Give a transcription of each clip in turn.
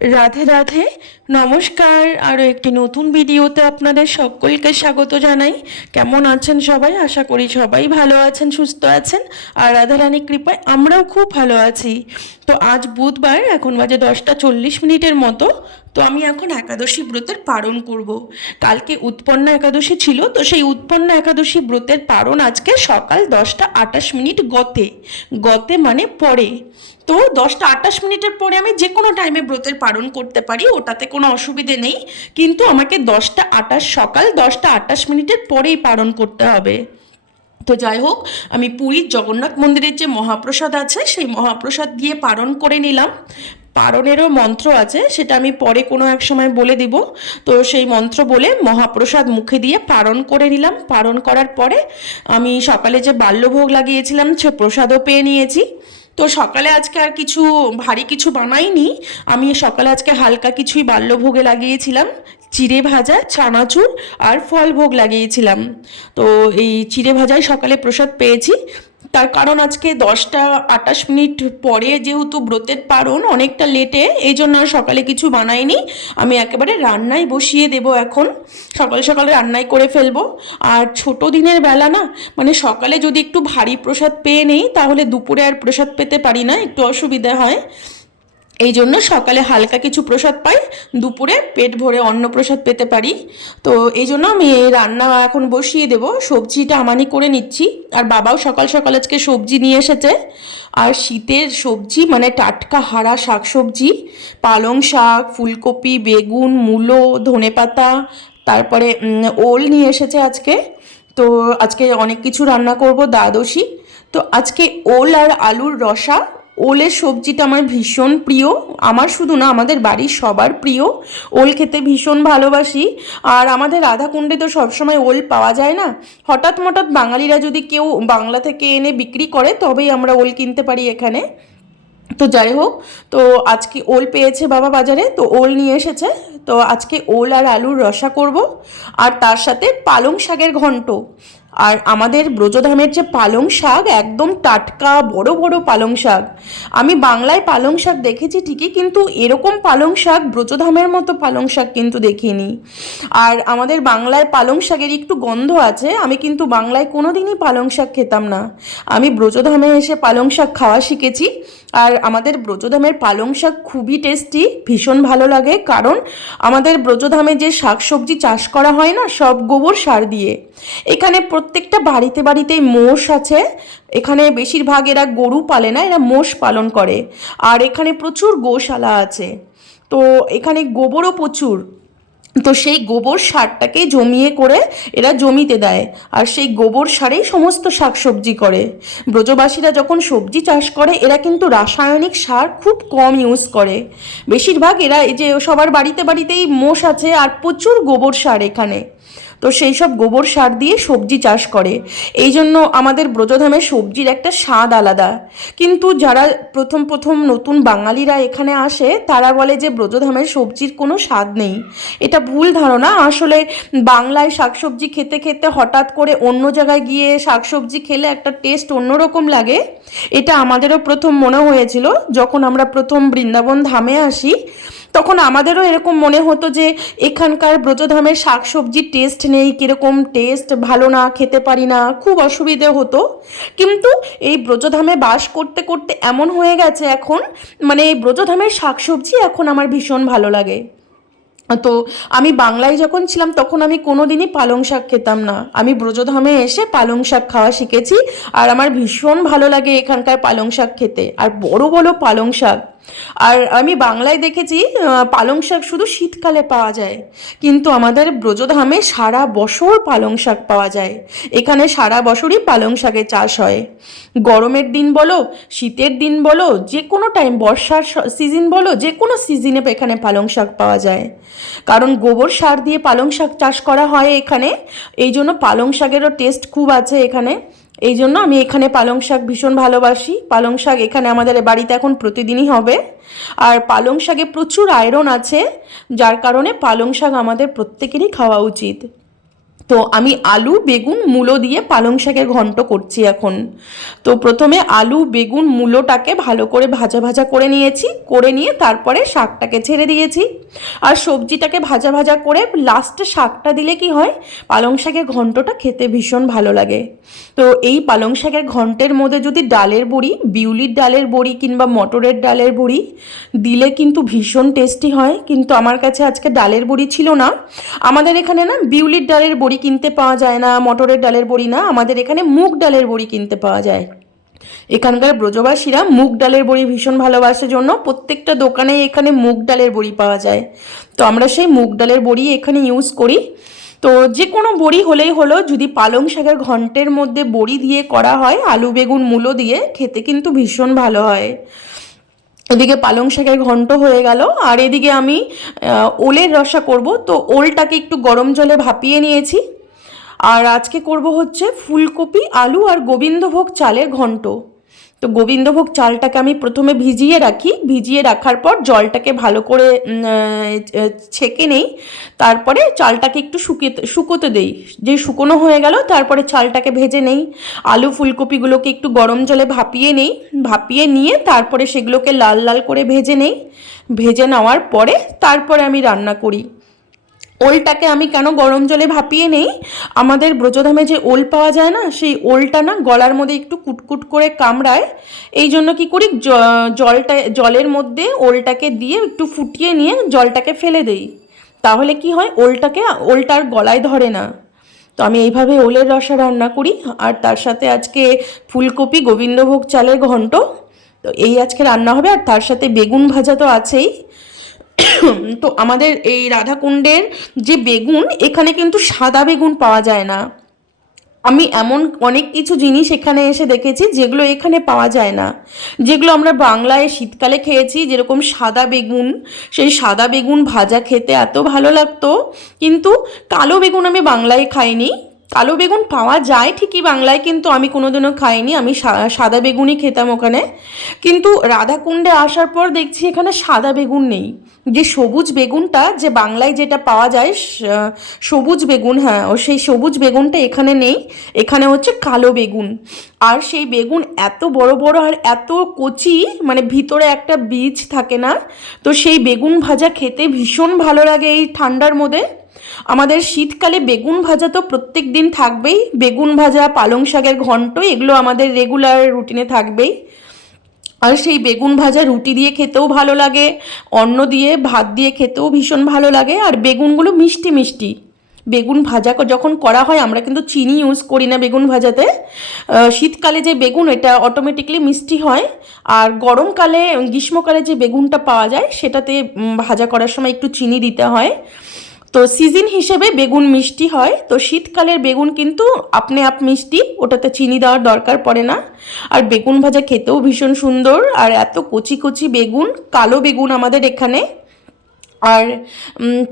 রাধে রাধে, নমস্কার। আরও একটি নতুন ভিডিওতে আপনাদের সকলকে স্বাগত জানাই। কেমন আছেন সবাই? আশা করি সবাই ভালো আছেন, সুস্থ আছেন। আর রাধারানী কৃপায় আমরাও খুব ভালো আছি। তো আজ বুধবার, এখন বাজে দশটা চল্লিশ মিনিটের মতো। তো আমি এখন একাদশী ব্রতের পালন করব। কালকে উৎপন্ন একাদশী ছিল, তো সেই উৎপন্ন একাদশী ব্রতের পারণ আজকে সকাল দশটা আটাশ মিনিট গতে। গতে মানে পরে। তো দশটা আটাশ মিনিটের পরে আমি যে কোনো টাইমে ব্রতের পালন করতে পারি, ওটাতে কোনো অসুবিধে নেই। কিন্তু আমাকে দশটা আটাশ সকাল দশটা আটাশ মিনিটের পরেই পালন করতে হবে। তো যাই হোক, আমি পুরীর জগন্নাথ মন্দিরের যে মহাপ্রসাদ আছে, সেই মহাপ্রসাদ দিয়ে পারণ করে নিলাম। পারণেরও মন্ত্র আছে, সেটা আমি পরে কোনো এক সময় বলে দিব। তো সেই মন্ত্র বলে মহাপ্রসাদ মুখে দিয়ে পারণ করে নিলাম। পারণ করার পরে আমি সকালে যে বাল্যভোগ লাগিয়েছিলাম, সে প্রসাদও পেয়ে নিয়েছি। তো সকালে আজকে আর কিছু ভারী কিছু বানাইনি। আমি সকালে আজকে হালকা কিছুই বাল্যভোগে লাগিয়েছিলাম। চিড়ে ভাজা, চানাচুর আর ফল ভোগ লাগিয়েছিলাম। তো এই চিড়ে ভাজাই সকালে প্রসাদ পেয়েছি। তার কারণ আজকে দশটা আটাশ মিনিট পরে যেহেতু ব্রতের পারণ অনেকটা লেটে, এই জন্য সকালে কিছু বানাইনি। আমি একেবারে রান্নায় বসিয়ে দেব এখন। সকাল সকালে রান্নাই করে ফেলব। আর ছোট দিনের বেলা না মানে সকালে যদি একটু ভারী প্রসাদ পেয়ে নেই, তাহলে দুপুরে আর প্রসাদ পেতে পারি না, একটু অসুবিধা হয়। এই জন্য সকালে হালকা কিছু প্রসাদ পাই, দুপুরে পেট ভরে অন্ন প্রসাদ পেতে পারি। তো এই জন্য আমি রান্না এখন বসিয়ে দেব, সবজিটা আমানি করে নিচ্ছি। আর বাবাও সকাল সকাল আজকে সবজি নিয়ে এসেছে। আর শীতের সবজি মানে টাটকা হারা শাক সবজি পালং শাক, ফুলকপি, বেগুন, মূলো, ধনেপাতা, তারপরে ওল নিয়ে এসেছে আজকে। তো আজকে অনেক কিছু রান্না করব, দ্বাদশী। তো আজকে ওল আর আলুর রসা ওলের সবজিটা আমার ভীষণ প্রিয়। আমার শুধু না, আমাদের বাড়ির সবার প্রিয়। ওল খেতে ভীষণ ভালোবাসি। আর আমাদের রাধাকুণ্ডে তো সবসময় ওল পাওয়া যায় না। হঠাৎ মঠাৎ বাঙালিরা যদি কেউ বাংলা থেকে এনে বিক্রি করে, তবেই আমরা ওল কিনতে পারি এখানে। তো যাই হোক, তো আজকে ওল পেয়েছে বাবা বাজারে, তো ওল নিয়ে এসেছে। তো আজকে ওল আর আলুর রসা করব। আর তার সাথে পালং শাকের ঘন্ট। আর আমাদের ব্রজধামের যে পালং শাক, একদম টাটকা, বড় বড় পালং শাক। আমি বাংলায় পালং শাক দেখেছি ঠিকই, কিন্তু এরকম পালং শাক, ব্রজধামের মতো পালং শাক কিন্তু দেখিনি। আর আমাদের বাংলায় পালং শাকের একটু গন্ধ আছে, আমি কিন্তু বাংলায় কোনোদিনই পালং শাক খেতাম না। আমি ব্রজধামে এসে পালং শাক খাওয়া শিখেছি। আর আমাদের ব্রজধামের পালং শাক খুবই টেস্টি ভীষণ ভালো লাগে, কারণ আমাদের ব্রজধামে যে শাক সবজি চাষ করা হয় না, সব গোবর সার দিয়ে। এখানে প্রত্যেকটা বাড়িতে বাড়িতেই মোষ আছে, এখানে বেশিরভাগ এরা গরু পালে না, এরা মোষ পালন করে। আর এখানে প্রচুর গোশালা আছে। তো এখানে গোবরও প্রচুর। তো সেই গোবর সারটাকে জমিয়ে করে এরা জমিতে দেয়। আর সেই গোবর সারেই সমস্ত শাকসবজি করে। ব্রজবাসীরা যখন সবজি চাষ করে, এরা কিন্তু রাসায়নিক সার খুব কম ইউজ করে। বেশিরভাগ এরা এই যে সবার বাড়িতে বাড়িতেই মোষ আছে, আর প্রচুর গোবর সার এখানে। তো সেই সব গোবর সার দিয়ে সবজি চাষ করে। এই জন্য আমাদের ব্রজধামের সবজির একটা স্বাদ আলাদা। কিন্তু যারা প্রথম প্রথম নতুন বাঙালিরা এখানে আসে, তারা বলে যে ব্রজধামের সবজির কোনো স্বাদ নেই। এটা ভুল ধারণা। আসলে বাংলায় শাকসবজি খেতে খেতে হঠাৎ করে অন্য জায়গায় গিয়ে শাকসবজি খেলে একটা টেস্ট অন্যরকম লাগে। এটা আমাদেরও প্রথম মনে হয়েছিল। যখন আমরা প্রথম বৃন্দাবন ধামে আসি তখন আমাদেরও এরকম মনে হতো যে এখানকার ব্রজধামের শাকসবজির টেস্ট নেই, কীরকম টেস্ট ভালো না, খেতে পারি না, খুব অসুবিধে হতো। কিন্তু এই ব্রজধামে বাস করতে করতে এমন হয়ে গেছে এখন মানে এই ব্রজধামের শাকসবজি এখন আমার ভীষণ ভালো লাগে। তো আমি বাংলায় যখন ছিলাম তখন আমি কোনোদিনই পালং শাক খেতাম না। আমি ব্রজধামে এসে পালং শাক খাওয়া শিখেছি, আর আমার ভীষণ ভালো লাগে এখানকার পালং শাক খেতে। আর বড় বড় পালং শাক আর আমি বাংলায় দেখেছি পালং শাক শুধু শীতকালে পাওয়া যায়, কিন্তু আমাদের ব্রজধামে সারা বছর পালং শাক পাওয়া যায়। এখানে সারা বছরই পালং শাকের চাষ হয়। গরমের দিন বলো, শীতের দিন বলো, যে কোনো টাইম বর্ষার সিজন বলো, যে কোনো সিজনে এখানে পালং শাক পাওয়া যায়। কারণ গোবর সার দিয়ে পালং শাক চাষ করা হয় এখানে, এই জন্য পালং শাকেরও টেস্ট খুব আছে এখানে। এই জন্য আমি এখানে পালং শাক ভীষণ ভালোবাসি। পালং শাক এখানে আমাদের বাড়িতে এখন প্রতিদিনই হবে। আর পালং শাকে প্রচুর আয়রন আছে, যার কারণে পালং শাক আমাদের প্রত্যেকেরই খাওয়া উচিত। তো আমি আলু, বেগুন, মূলো দিয়ে পালং শাকের ঘন্ট করছি এখন। তো প্রথমে আলু, বেগুন, মূলোটাকে ভালো করে ভাজা ভাজা করে নিয়েছি, করে নিয়ে তারপরে শাকটাকে ছেড়ে দিয়েছি। আর সবজিটাকে ভাজা ভাজা করে লাস্টে শাকটা দিলে কি হয়? পালং শাকের ঘন্টটা খেতে ভীষণ ভালো লাগে। তো এই পালং শাকের ঘন্টের মধ্যে যদি ডালের বড়ি, বিউলির ডালের বড়ি কিংবা মটরের ডালের বড়ি দিলে কিন্তু ভীষণ টেস্টি হয়। কিন্তু আমার কাছে আজকে ডালের বড়ি ছিল না। আমাদের এখানে না বিউলির ডালের বড়ি কিনতে পাওয়া যায় না, মটরের ডালের বড়ি না, আমাদের এখানে মুগ ডালের বড়ি কিনতে পাওয়া যায়। এখানকার ব্রজবাসীরা মুগ ডালের বড়ি ভীষণ ভালোবাসার জন্য প্রত্যেকটা দোকানে এখানে মুগ ডালের বড়ি পাওয়া যায়। তো আমরা সেই মুগ ডালের বড়ি এখানে ইউজ করি। তো যে কোনো বড়ি হলেই হলো, যদি পালং শাকের ঘন্টের মধ্যে বড়ি দিয়ে করা হয়, আলু, বেগুন, মূলো দিয়ে, খেতে কিন্তু ভীষণ ভালো হয়। এদিকে পালং শাকের ঘন্ট হয়ে গেল, আর এদিকে আমি ওলের রসা করব। তো ওলটাকে একটু গরম জলে ভাপিয়ে নিয়েছি। আর আজকে করব হচ্ছে ফুলকপি, আলু আর গোবিন্দভোগ চালের ঘন্ট। তো গোবিন্দভোগ চালটাকে আমি প্রথমে ভিজিয়ে রাখি। ভিজিয়ে রাখার পর জলটাকে ভালো করে ছেঁকে নেই। তারপরে চালটাকে একটু শুকিয়ে, শুকোতে দেই। যে শুকনো হয়ে গেল, তারপরে চালটাকে ভেজে নেই। আলু ফুলকপিগুলোকে একটু গরম জলে ভাপিয়ে নেই। ভাপিয়ে নিয়ে তারপরে সেগুলোকে লাল লাল করে ভেজে নেই। ভেজে নেওয়ার পরে তারপরে আমি রান্না করি। ওলটাকে আমি কেন গরম জলে ভাপিয়ে নেই? আমাদের ব্রজধামে যে ওল পাওয়া যায় না, সেই ওলটা না গলার মধ্যে একটু কুটকুট করে কামড়ায়। এই জন্য কি করি? জলটা, জলের মধ্যে ওলটাকে দিয়ে একটু ফুটিয়ে নিয়ে জলটাকে ফেলে দেই। তাহলে কি হয়? ওলটাকে ওলটার গলায় ধরে না। তো আমি এইভাবে ওলের রসা রান্না করি। আর তার সাথে আজকে ফুলকপি গোবিন্দভোগ চালের ঘন্ট। তো এই আজকে রান্না হবে। আর তার সাথে বেগুন ভাজা তো আছেই। তো আমাদের এই রাধাকুণ্ডের যে বেগুন, এখানে কিন্তু সাদা বেগুন পাওয়া যায় না। আমি এমন অনেক কিছু জিনিস এখানে এসে দেখেছি যেগুলো এখানে পাওয়া যায় না। যেগুলো আমরা বাংলায় শীতকালে খেয়েছি, যেরকম সাদা বেগুন, সেই সাদা বেগুন ভাজা খেতে এত ভালো লাগতো। কিন্তু কালো বেগুন আমি বাংলায় খাইনি। কালো বেগুন পাওয়া যায় ঠিকই বাংলায়, কিন্তু আমি কোনোদিনও খাইনি। আমি সাদা বেগুনই খেতাম ওখানে। কিন্তু রাধাকুণ্ডে আসার পর দেখছি এখানে সাদা বেগুন নেই। যে সবুজ বেগুনটা, যে বাংলায় যেটা পাওয়া যায় সবুজ বেগুন হ্যাঁ ও সেই সবুজ বেগুনটা এখানে নেই। এখানে হচ্ছে কালো বেগুন। আর সেই বেগুন এত বড় বড় আর এত কচি মানে ভিতরে একটা বীজ থাকে না, তো সেই বেগুন ভাজা খেতে ভীষণ ভালো লাগে এই ঠান্ডার মধ্যে। আমাদের শীতকালে বেগুন ভাজা তো প্রত্যেক দিন থাকবেই। বেগুন ভাজা, পালং শাকের ঘন্ট, এগুলো আমাদের রেগুলার রুটিনে থাকবেই। আর সেই বেগুন ভাজা রুটি দিয়ে খেতেও ভালো লাগে, অন্ন দিয়ে, ভাত দিয়ে খেতেও ভীষণ ভালো লাগে। আর বেগুনগুলো মিষ্টি মিষ্টি। বেগুন ভাজা যখন করা হয়, আমরা কিন্তু চিনি ইউজ করি না বেগুন ভাজাতে। শীতকালে যে বেগুন, এটা অটোমেটিকলি মিষ্টি হয়। আর গরমকালে, গ্রীষ্মকালে যে বেগুনটা পাওয়া যায়, সেটাতে ভাজা করার সময় একটু চিনি দিতে হয়। তো সিজন হিসেবে বেগুন মিষ্টি হয়। তো শীতকালের বেগুন কিন্তু আপনি আপ মিষ্টি, ওটাতে চিনি দেওয়ার দরকার পড়ে না। আর বেগুন ভাজা খেতেও ভীষণ সুন্দর। আর এত কচি কচি বেগুন, কালো বেগুন আমাদের এখানে। আর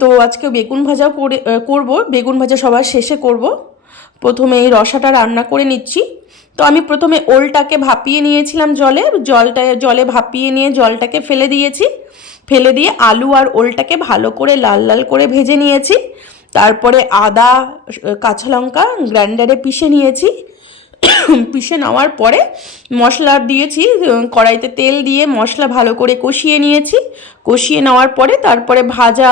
তো আজকে বেগুন ভাজাও করে করব। বেগুন ভাজা সবার শেষে করব। প্রথমে এই রসাটা রান্না করে নিচ্ছি। তো আমি প্রথমে ওলটাকে ভাপিয়ে নিয়েছিলাম জলে, জলটা, জলে ভাপিয়ে নিয়ে জলটাকে ফেলে দিয়েছি। ফেলে দিয়ে আলু আর ওলটাকে ভালো করে লাল লাল করে ভেজে নিয়েছি। তারপরে আদা, কাঁচা লঙ্কা গ্রাইন্ডারে পিষে নিয়েছি। পিষে নেওয়ার পরে মশলা দিয়েছি, কড়াইতে তেল দিয়ে মশলা ভালো করে কষিয়ে নিয়েছি। কষিয়ে নেওয়ার পরে তারপরে ভাজা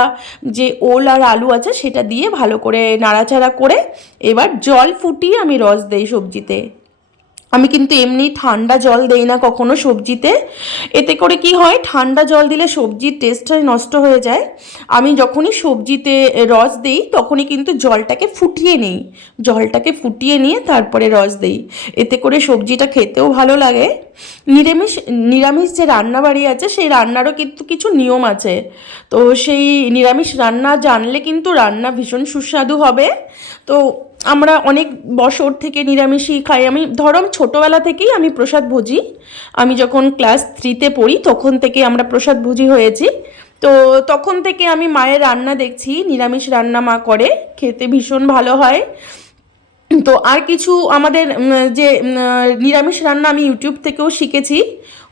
যে ওল আর আলু আছে সেটা দিয়ে ভালো করে নাড়াচাড়া করে এবার জল ফুটিয়ে আমি রস দেই সবজিতে। আমি কিন্তু এমনি ঠান্ডা জল দেই না কখনো সবজিতে। এতে করে কি হয়, ঠান্ডা জল দিলে সবজির টেস্টটাই নষ্ট হয়ে যায়। আমি যখনই সবজিতে রস দেই, তখনই কিন্তু জলটাকে ফুটিয়ে নেই। জলটাকে ফুটিয়ে নিয়ে তারপরে রস দেই। এতে করে সবজিটা খেতেও ভালো লাগে। নিরামিষ নিরামিষ যে রান্নাবাড়ি আছে, সেই রান্নারও কিন্তু কিছু নিয়ম আছে। তো সেই নিরামিষ রান্না জানলে কিন্তু রান্না ভীষণ সুস্বাদু হবে। তো আমরা অনেক বছর থেকে নিরামিষই খাই। আমি ধরো ছোটোবেলা থেকেই আমি প্রসাদ ভোজি। আমি যখন ক্লাস থ্রিতে পড়ি, তখন থেকে আমরা প্রসাদ ভোজি হয়েছি। তো তখন থেকে আমি মায়ের রান্না দেখছি, নিরামিষ রান্না মা করে, খেতে ভীষণ ভালো হয়। তো আর কিছু আমাদের যে নিরামিষ রান্না আমি ইউটিউব থেকেও শিখেছি।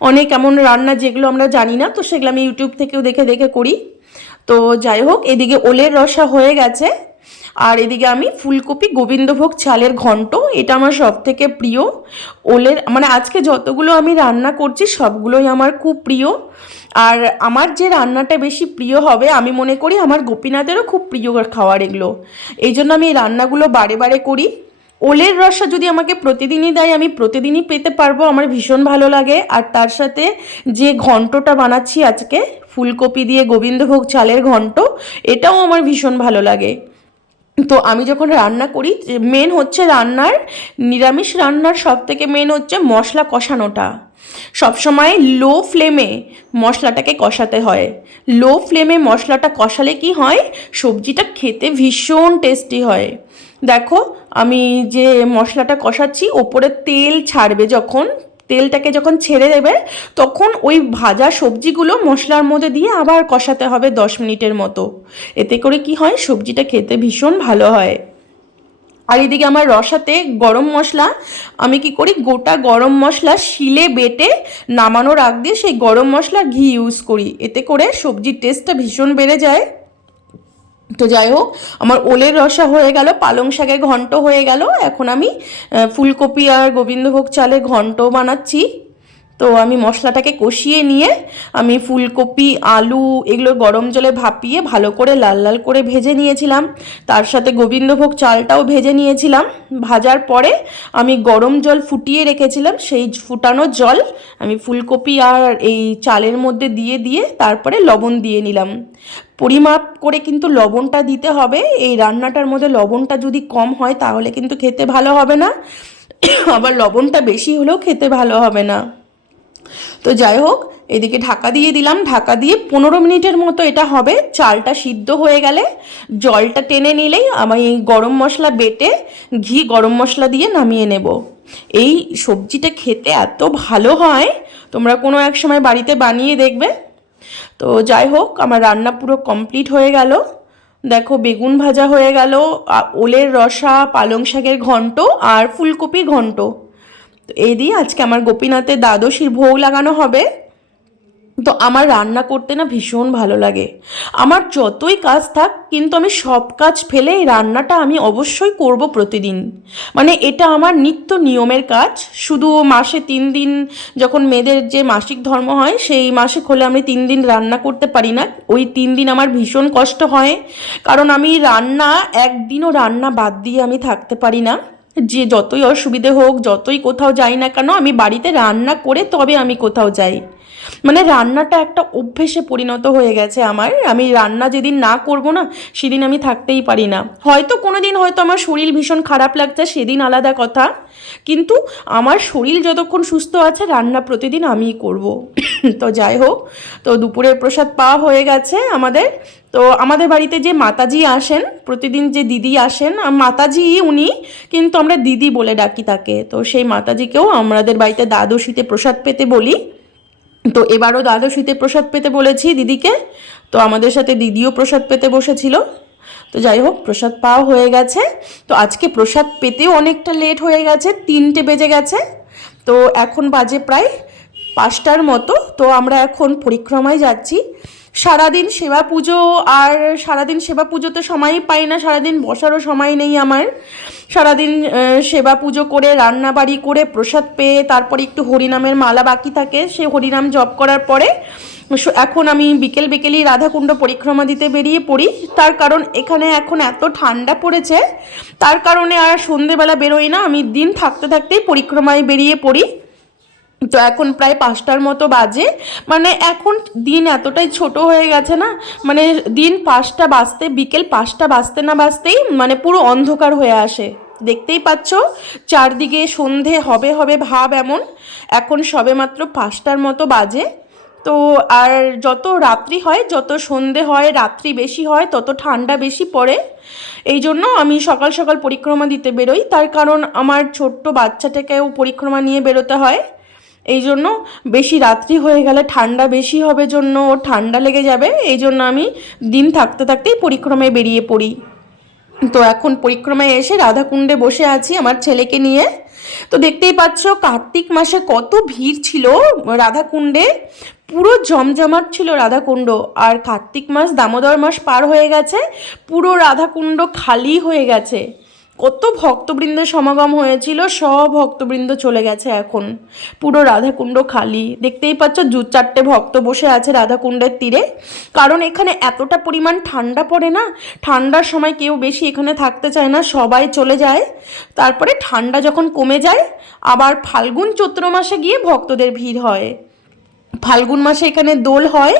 অনেক এমন রান্না যেগুলো আমরা জানি না, তো সেগুলো আমি ইউটিউব থেকেও দেখে দেখে করি। তো যাই হোক, এদিকে ওলের রসা হয়ে গেছে। আর এদিকে আমি ফুলকপি গোবিন্দভোগ চালের ঘন্ট, এটা আমার সব থেকে প্রিয়। ওলের মানে আজকে যতগুলো আমি রান্না করছি সবগুলোই আমার খুব প্রিয়। আর আমার যে রান্নাটা বেশি প্রিয় হবে, আমি মনে করি আমার গোপীনাথেরও খুব প্রিয় খাওয়ার এগুলো। এই জন্য আমি এই রান্নাগুলো বারে বারে করি। ওলের রসা যদি আমাকে প্রতিদিনই দেয়, আমি প্রতিদিনই পেতে পারব, আমার ভীষণ ভালো লাগে। আর তার সাথে যে ঘন্টটা বানাচ্ছি আজকে, ফুলকপি দিয়ে গোবিন্দভোগ চালের ঘন্ট, এটাও আমার ভীষণ ভালো লাগে। তো আমি যখন রান্না করি মেন হচ্ছে রান্নার, নিরামিষ রান্নার সব থেকে মেন হচ্ছে মশলা কষানোটা। সবসময় লো ফ্লেমে মশলাটাকে কষাতে হয়। লো ফ্লেমে মশলাটা কষালে কি হয়? সবজিটা খেতে ভীষণ টেস্টি হয়। দেখো, আমি যে মশলাটা কষাচ্ছি, ওপরে তেল ছাড়বে যখন তেলটাকে যখন ছেড়ে দেবে, তখন ওই ভাজা সবজিগুলো মশলার মধ্যে দিয়ে আবার কষাতে হবে দশ মিনিটের মতো। এতে করে কি হয়, সবজিটা খেতে ভীষণ ভালো হয়। আর এদিকে আমার রসাতে গরম মশলা, আমি কি করি, গোটা গরম মশলা শিলে বেটে নামানোর আগ দিয়ে সেই গরম মশলা ঘি ইউজ করি। এতে করে সবজির টেস্টটা ভীষণ বেড়ে যায়। তো যাই হোক, আমার ওলের রসা হয়ে গেল, পালং শাকের ঘন্ট হয়ে গেল। এখন আমি ফুলকপি আর গোবিন্দভোগ চালে ঘন্ট বানাচ্ছি। তো আমি মশলাটাকে কষিয়ে নিয়ে আমি ফুলকপি, আলু এগুলো গরম জলে ভাপিয়ে ভালো করে লাল লাল করে ভেজে নিয়েছিলাম। তার সাথে গোবিন্দভোগ চালটাও ভেজে নিয়েছিলাম। ভাজার পরে আমি গরম জল ফুটিয়ে রেখেছিলাম। সেই ফুটানো জল আমি ফুলকপি আর এই চালের মধ্যে দিয়ে দিয়ে তারপরে লবণ দিয়ে নিলাম। পরিমাপ করে কিন্তু লবণটা দিতে হবে। এই রান্নাটার মধ্যে লবণটা যদি কম হয় তাহলে কিন্তু খেতে ভালো হবে না। আবার লবণটা বেশি হলেও খেতে ভালো হবে না। তো যাই হোক, এদিকে ঢাকা দিয়ে দিলাম। ঢাকা দিয়ে পনেরো মিনিটের মতো এটা হবে। চালটা সিদ্ধ হয়ে গেলে জলটা টেনে নিলেই আমি এই গরম মশলা বেটে ঘি গরম মশলা দিয়ে নামিয়ে নেব। এই সবজিটা খেতে এত ভালো হয়, তোমরা কোনো এক সময় বাড়িতে বানিয়ে দেখবে। তো যাই হোক, আমার রান্না পুরো কমপ্লিট হয়ে গেল। দেখো, বেগুন ভাজা হয়ে গেল ওলের রসা, পালং শাকের ঘন্ট আর ফুলকপি ঘন্ট। তো এই দিয়ে আজকে আমার গোপীনাথের দ্বাদশীর ভোগ লাগানো হবে। তো আমার রান্না করতে না ভীষণ ভালো লাগে। আমার যতই কাজ থাক, কিন্তু আমি সব কাজ ফেলে এই রান্নাটা আমি অবশ্যই করব প্রতিদিন। মানে এটা আমার নিত্য নিয়মের কাজ। শুধু মাসে তিন দিন যখন মেয়েদের যে মাসিক ধর্ম হয়, সেই মাসে হলে আমি তিন দিন রান্না করতে পারি না। ওই তিন দিন আমার ভীষণ কষ্ট হয়। কারণ আমি রান্না, একদিনও রান্না বাদ দিয়ে আমি থাকতে পারি না। যে যতই অসুবিধে হোক, যতই কোথাও যাই না কেন, আমি বাড়িতে রান্না করে তবে আমি কোথাও যাই। মানে রান্নাটা একটা অভ্যেসে পরিণত হয়ে গেছে আমার। আমি রান্না যেদিন না করব না, সেদিন আমি থাকতেই পারি না। হয়তো কোনো দিন হয়তো আমার শরীর ভীষণ খারাপ লাগছে, সেদিন আলাদা কথা। কিন্তু আমার শরীর যতক্ষণ সুস্থ আছে, রান্না প্রতিদিন আমিই করব। তো যাই হোক, তো দুপুরের প্রসাদ পাওয়া হয়ে গেছে আমাদের। তো আমাদের বাড়িতে যে মাতাজি আসেন, প্রতিদিন যে দিদি আসেন মাতাজি উনি কিন্তু আমরা দিদি বলে ডাকি তাকে। তো সেই মাতাজিকেও আমাদের বাড়িতে দ্বাদশীতে প্রসাদ পেতে বলি। তো এবারও দ্বাদশীতে প্রসাদ পেতে বলেছি দিদিকে। তো আমাদের সাথে দিদিও প্রসাদ পেতে বসেছিল। তো যাই হোক, প্রসাদ পাওয়া হয়ে গেছে। তো আজকে প্রসাদ পেতেও অনেকটা লেট হয়ে গেছে, তিনটে বেজে গেছে। তো এখন বাজে প্রায় পাঁচটার মতো। তো আমরা এখন পরিক্রমায় যাচ্ছি। সারাদিন সেবা পুজো আর সারাদিন সেবা পুজোতে সময়ই পাই না, সারাদিন বসারও সময় নেই আমার। সারাদিন সেবা পুজো করে রান্না বাড়ি করে, প্রসাদ পেয়ে, তারপরে একটু হরিনামের মালা বাকি থাকে, সে হরিনাম জপ করার পরে এখন আমি বিকেল বিকেলই রাধাকুণ্ড পরিক্রমা দিতে বেরিয়ে পড়ি। তার কারণ এখানে এখন এত ঠান্ডা পড়েছে, তার কারণে আর সন্ধেবেলা বেরোই না, আমি দিন থাকতে থাকতেই পরিক্রমায় বেরিয়ে পড়ি। তো এখন প্রায় পাঁচটার মতো বাজে। মানে এখন দিন এতটাই ছোট হয়ে গেছে না মানে দিন পাঁচটা বাজতে, বিকেল পাঁচটা বাজতে না বাজতেই মানে পুরো অন্ধকার হয়ে আসে। দেখতেই পাচ্ছ, চারদিকে সন্ধে, হবে হবে ভাব এমন। এখন সবে মাত্র পাঁচটার মতো বাজে। তো আর যত রাত্রি হয়, যত সন্ধে হয়, রাত্রি বেশি হয়, তত ঠান্ডা বেশি পড়ে। এই জন্য আমি সকাল সকাল পরিক্রমা দিতে বেরোই। তার কারণ আমার ছোট্ট বাচ্চাটাকেও পরিক্রমা নিয়ে বেরোতে হয়। এই জন্য বেশি রাত্রি হয়ে গেলে ঠান্ডা বেশি হবে জন্য ওর ঠান্ডা লেগে যাবে এই জন্য আমি দিন থাকতে থাকতেই পরিক্রমায় বেরিয়ে পড়ি। তো এখন পরিক্রমায় এসে রাধাকুণ্ডে বসে আছি আমার ছেলেকে নিয়ে। তো দেখতেই পাচ্ছ কার্তিক মাসে কত ভিড় ছিল রাধাকুণ্ডে, পুরো জমজমাট ছিল রাধাকুণ্ড। আর কার্তিক মাস দামোদর মাস পার হয়ে গেছে, পুরো রাধাকুণ্ড খালি হয়ে গেছে। কত ভক্তবৃন্দের সমাগম হয়েছিল, সব ভক্তবৃন্দ চলে গেছে এখন। পুরো রাধাকুণ্ড খালি। দেখতেই পাচ্ছ, দু চারটে ভক্ত বসে আছে রাধাকুণ্ডের তীরে। কারণ এখানে এতটা পরিমাণ ঠান্ডা পড়ে না, ঠান্ডার সময় কেউ বেশি এখানে থাকতে চায় না, সবাই চলে যায়। তারপরে ঠান্ডা যখন কমে যায়, আবার ফাল্গুন চৈত্র মাসে গিয়ে ভক্তদের ভিড় হয়। ফাল্গুন মাসে এখানে দোল হয়।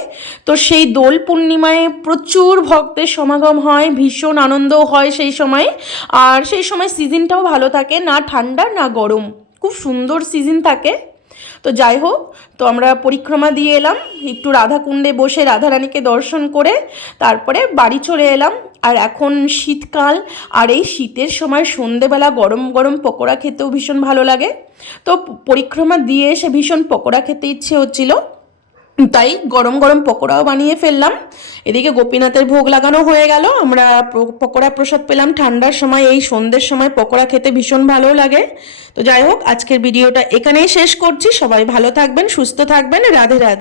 তো সেই দোল পূর্ণিমায় প্রচুর ভক্তের সমাগম হয়, ভীষণ আনন্দ হয় সেই সময়। আর সেই সময় সিজনটাও ভালো থাকে, না ঠান্ডা, না গরম। খুব সুন্দর সিজন থাকে। তো যাই হোক, তো আমরা পরিক্রমা দিয়ে এলাম। একটু রাধাকুণ্ডে বসে রাধারানীকে দর্শন করে তারপরে বাড়ি চলে এলাম। আর এখন শীতকাল, আর এই শীতের সময় সন্ধেবেলা গরম গরম পকোড়া খেতেও ভীষণ ভালো লাগে। তো পরিক্রমা দিয়ে এসে ভীষণ পকোড়া খেতে ইচ্ছে হচ্ছিল। তাই গরম গরম পকোড়াও বানিয়ে ফেললাম। এদিকে গোপীনাথের ভোগ লাগানো হয়ে গেল। আমরা পকোড়া প্রসাদ পেলাম। ঠান্ডার সময়, এই সন্ধ্যের সময় পকোড়া খেতে ভীষণ ভালো লাগে। তো যাই হোক, আজকের ভিডিওটা এখানেই শেষ করছি। সবাই ভালো থাকবেন, সুস্থ থাকবেন। রাধে রাধে।